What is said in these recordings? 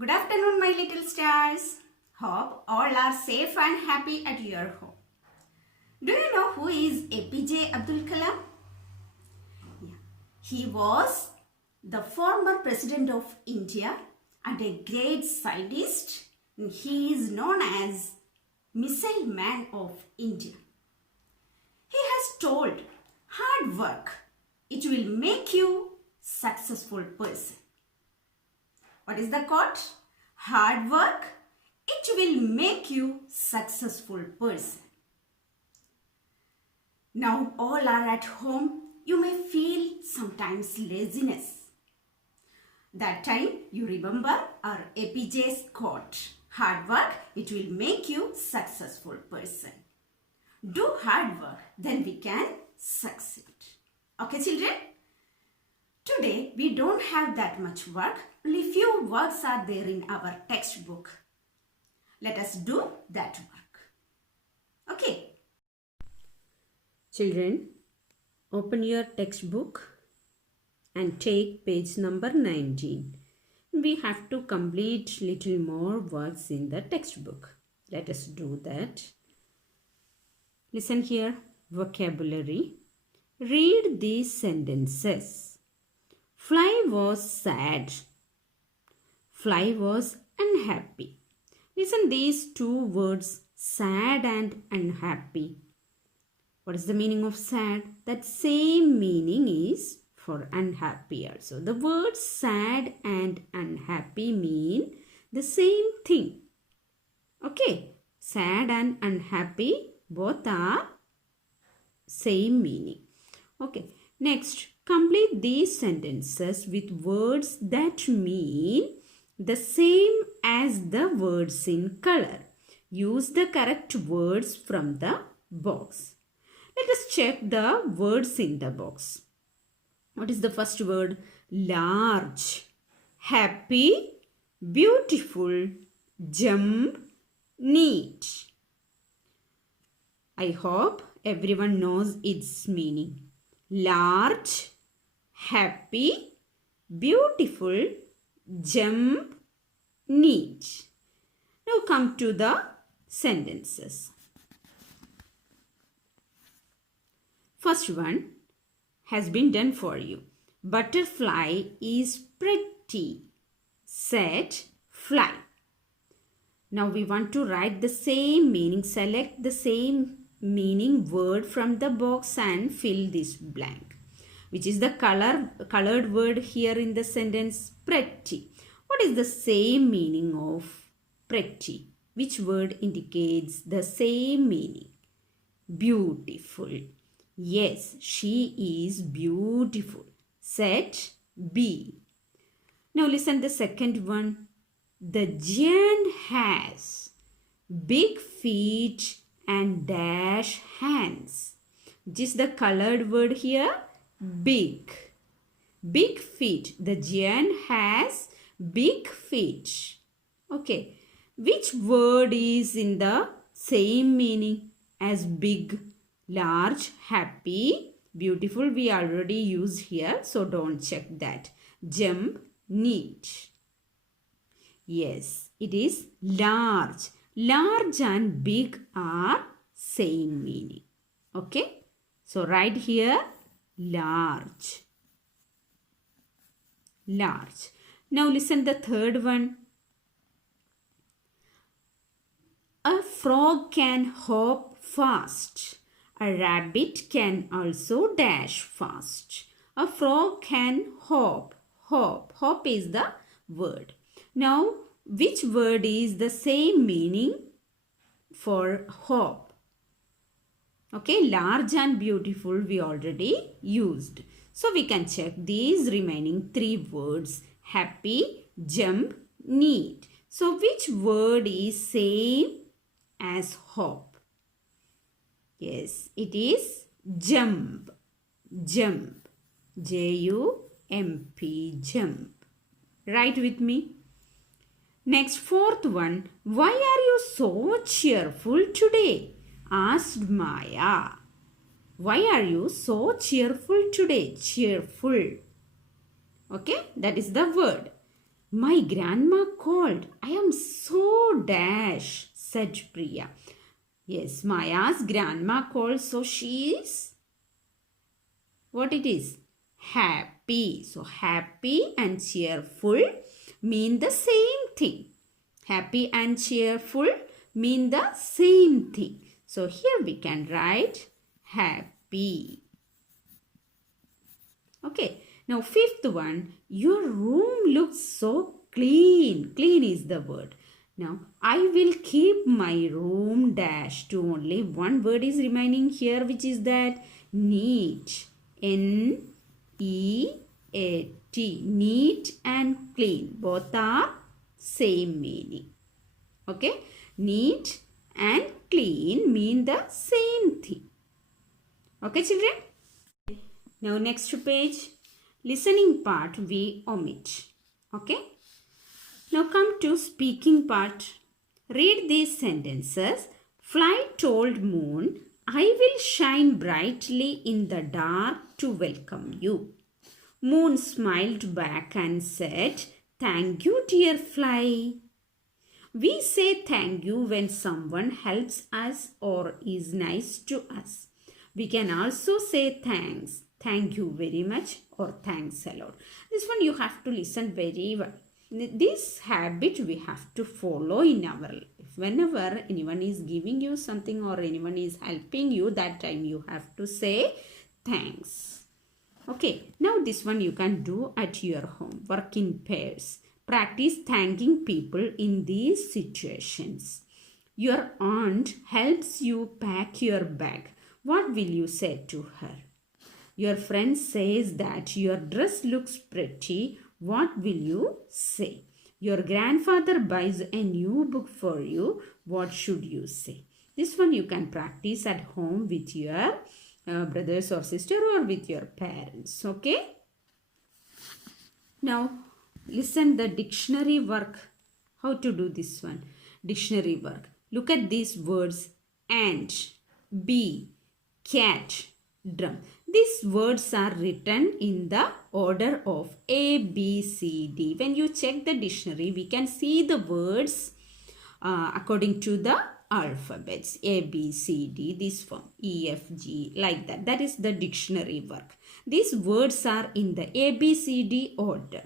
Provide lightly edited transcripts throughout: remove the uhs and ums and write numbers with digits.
Good afternoon, my little stars. Hope all are safe and happy at your home. Do you know who is APJ Abdul Kalam? Yeah. He was the former president of India and a great scientist. He is known as Missile Man of India. He has told, hard work, it will make you successful person. What is the quote? Hard work, it will make you successful person. Now all are at home, you may feel sometimes laziness. That time you remember our APJ's quote. Hard work, it will make you successful person. Do hard work, then we can succeed. Okay, children? Today, we don't have that much work. Only few words are there in our textbook. Let us do that work. Okay. Children, open your textbook and take page number 19. We have to complete little more works in the textbook. Let us do that. Listen here. Vocabulary. Read these sentences. Fly was sad. Fly was unhappy. Listen these two words, sad and unhappy. What is the meaning of sad? That same meaning is for unhappy also. The words sad and unhappy mean the same thing. Okay. Sad and unhappy both are same meaning. Okay. Next, complete these sentences with words that mean the same as the words in color. Use the correct words from the box. Let us check the words in the box. What is the first word? Large, happy, beautiful, jump, neat. I hope everyone knows its meaning. Large, happy, beautiful, jump, neat. Now come to the sentences. First one has been done for you. Butterfly is pretty. Set, fly. Now we want to write the same meaning. Select the same meaning word from the box and fill this blank. Which is the colored word here in the sentence? Pretty. What is the same meaning of pretty? Which word indicates the same meaning? Beautiful. Yes, she is beautiful. Set B. Now listen the second one. The giant has big feet and dash hands. Which is the colored word here? Big. Big feet. The giant has big feet. Okay. Which word is in the same meaning as big? Large, happy, beautiful we already used here, so don't check that. Jump, neat. Yes, it is large. Large and big are same meaning. Okay, so write here large. Large. Now listen the third one. A frog can hop fast. A rabbit can also dash fast. A frog can hop. Hop. Hop is the word. Now, which word is the same meaning for hop? Okay, large and beautiful we already used. So, we can check these remaining three words. Happy, jump, neat. So, which word is same as hop? Yes, it is jump. Jump. J-U-M-P. Jump. Write with me. Next, fourth one. Why are you so cheerful today? Asked Maya. Why are you so cheerful today? Cheerful. Okay, that is the word. My grandma called. I am so dash, said Priya. Yes, Maya's grandma called, so she is what it is? Happy. So happy and cheerful mean the same thing. Happy and cheerful mean the same thing. So here we can write happy. Okay. Now fifth one, your room looks so clean. Clean is the word. Now I will keep my room dash to only one word is remaining here, which is that neat. N-E-A-T. Neat and clean. Both are same meaning. Okay. Neat and clean mean the same thing. Okay, children. Now next page. Listening part we omit. Okay. Now come to speaking part. Read these sentences. Fly told moon, I will shine brightly in the dark to welcome you. Moon smiled back and said, thank you, dear fly. We say thank you when someone helps us or is nice to us. We can also say thanks. Thank you very much or thanks a lot. This one you have to listen very well. This habit we have to follow in our life. Whenever anyone is giving you something or anyone is helping you, that time you have to say thanks. Okay, now this one you can do at your home. Work in pairs. Practice thanking people in these situations. Your aunt helps you pack your bag. What will you say to her? Your friend says that your dress looks pretty. What will you say? Your grandfather buys a new book for you. What should you say? This one you can practice at home with your brothers or sister or with your parents. Okay? Now, listen the dictionary work. How to do this one? Dictionary work. Look at these words. Ant, bee, cat, drum. These words are written in the order of A, B, C, D. When you check the dictionary, we can see the words according to the alphabets. A, B, C, D, this form. E, F, G, like that. That is the dictionary work. These words are in the A, B, C, D order.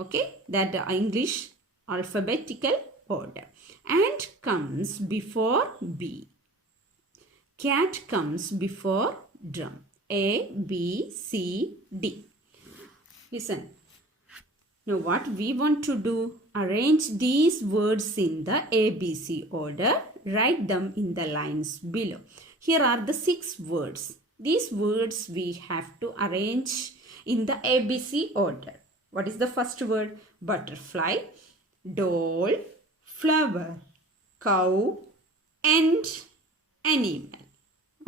Okay, that English alphabetical order. Ant comes before B. Cat comes before drum. A, B, C, D. Listen. Now what we want to do, arrange these words in the ABC order. Write them in the lines below. Here are the 6 words. These words we have to arrange in the ABC order. What is the first word? Butterfly, doll, flower, cow, and animal.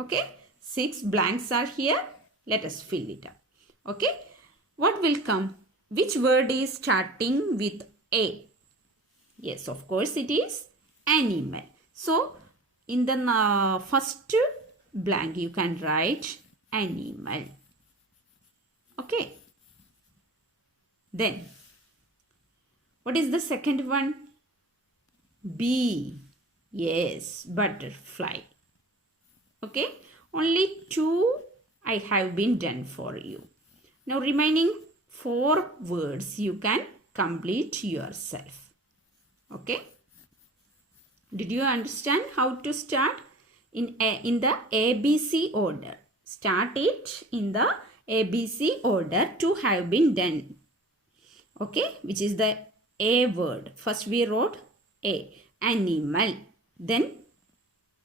Okay. 6 blanks are here. Let us fill it up. Okay. What will come? Which word is starting with A? Yes, of course it is animal. So, in the first blank you can write animal. Okay. Then, what is the second one? B. Yes, butterfly. Okay. Only 2 I have been done for you. Now remaining 4 words you can complete yourself. Okay. Did you understand how to start? In the ABC order. Start it in the ABC order to have been done. Okay. Which is the A word. First we wrote A. Animal. Then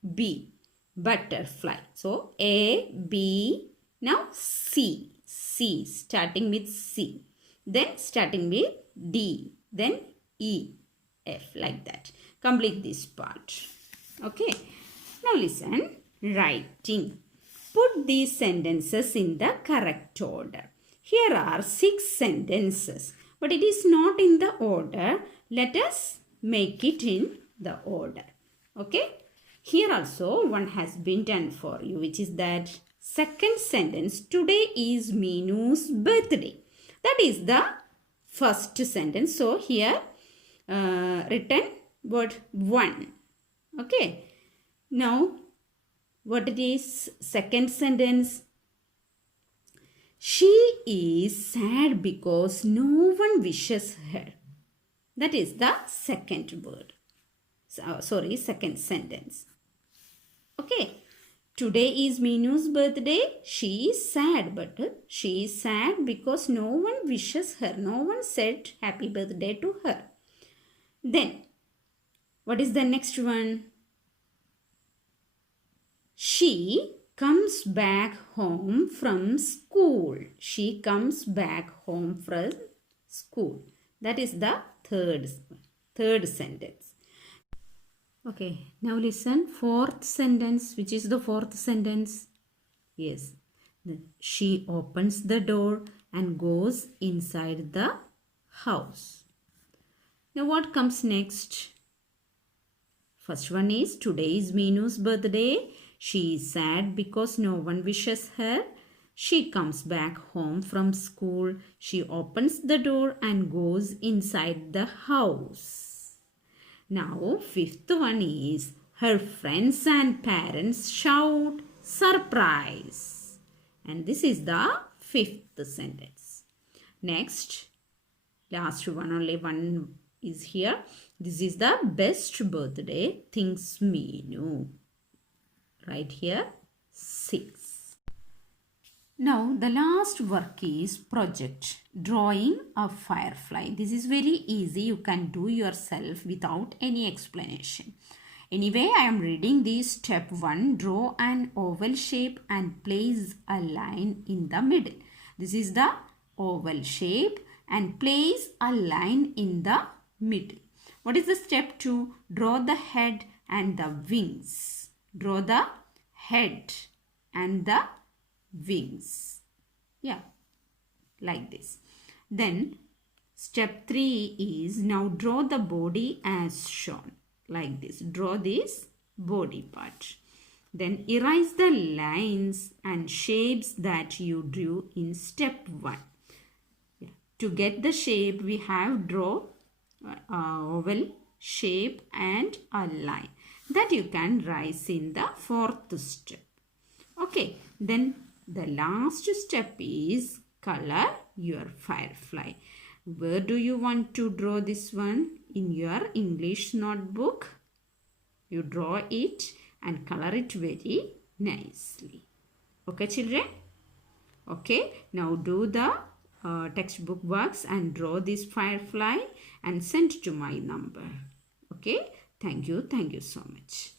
B. Butterfly. So A, B, now C. C starting with C. Then starting with D. Then E, F, like that. Complete this part. Okay. Now listen. Writing. Put these sentences in the correct order. Here are 6 sentences. But it is not in the order. Let us make it in the order. Okay. Here also one has been done for you, which is that second sentence. Today is Meenu's birthday. That is the first sentence. So here written word one. Okay. Now what it is? Second sentence. She is sad because no one wishes her. That is the second word. Second sentence. Okay. Today is Meenu's birthday. She is sad, but she is sad because no one wishes her. No one said happy birthday to her. Then, what is the next one? She comes back home from school. She comes back home from school. That is the third sentence. Okay, now listen. Fourth sentence. Which is the fourth sentence? Yes. She opens the door and goes inside the house. Now what comes next? First one is today is Meenu's birthday. She is sad because no one wishes her. She comes back home from school. She opens the door and goes inside the house. Now, fifth one is her friends and parents shout surprise. And this is the fifth sentence. Next, last one, only one is here. This is the best birthday, thinks Meenu. Right here, 6. Now, the last work is project, drawing a firefly. This is very easy. You can do yourself without any explanation. Anyway, I am reading this step 1. Draw an oval shape and place a line in the middle. This is the oval shape and place a line in the middle. What is the step 2? Draw the head and the wings. Draw the head and the wings. Yeah, like this. Then step 3 is now draw the body as shown. Like this. Draw this body part. Then erase the lines and shapes that you drew in step 1. Yeah. To get the shape, we have draw oval shape and a line that you can write in the 4th step. Okay, then the last step is color your firefly. Where do you want to draw this one? In your English notebook. You draw it and color it very nicely. Okay, children? Okay, now do the textbook works and draw this firefly and send to my number. Okay, thank you so much.